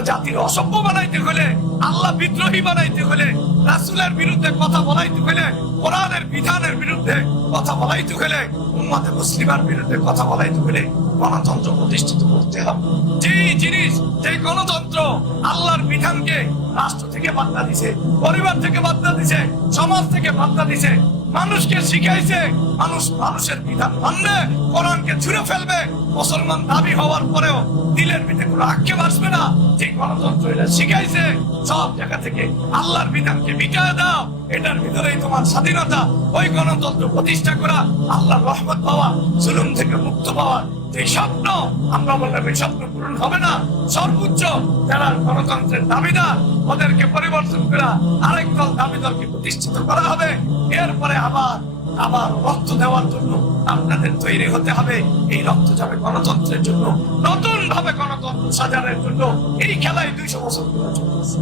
একটা জাতির অসভ্য বানাইতে হলে, আল্লাহ বিদ্রোহী বানাইতে হলে, রাসূলের বিরুদ্ধে কথা বলাইতে হলে, কোরআনের বিধানের বিরুদ্ধে কথা বলাইতে হলে, উম্মতে মুসলিমার বিরুদ্ধে কথা বলাইতে হলে গণতন্ত্র প্রতিষ্ঠিত করতে হবে। যে জিনিস, যে গণতন্ত্র আল্লাহর বিধানকে রাষ্ট্র থেকে বার্তা দিছে, পরিবার থেকে বার্তা দিছে, সমাজ থেকে বার্তা দিছে, মানুষকে শিখাইছে মানুষের বিধান মানলে কোরআনকে ছুঁড়ে ফেলবে, মুসলমান দাবি হওয়ার পরেও দিলের ভিতরে কোনো আক্ষেপ আসবে না, যে গণতন্ত্র এটা শিখাইছে সব জায়গা থেকে আল্লাহর বিধানকে মিটায় দাও, এটার ভিতরেই তোমার স্বাধীনতা। ওই গণতন্ত্র প্রতিষ্ঠা করা, আল্লাহর রহমত পাওয়া, জুলুম থেকে মুক্ত পাওয়া, যে স্বপ্ন আমরা বললাম এই স্বপ্ন পূরণ হবে না। সর্বোচ্চ যারা গণতন্ত্রের দাবিদার ওদেরকে পরিবর্তন করা আরেক দল দাবিদারকে প্রতিষ্ঠিত করা হবে। এরপরে আবার রক্ত দেওয়ার জন্য আপনাদের তৈরি হতে হবে। এই রক্ত যাবে গণতন্ত্রের জন্য, নতুন ভাবে গণতন্ত্র সাজানোর জন্য। এই খেলায় 200 বছর ধরে চলছে।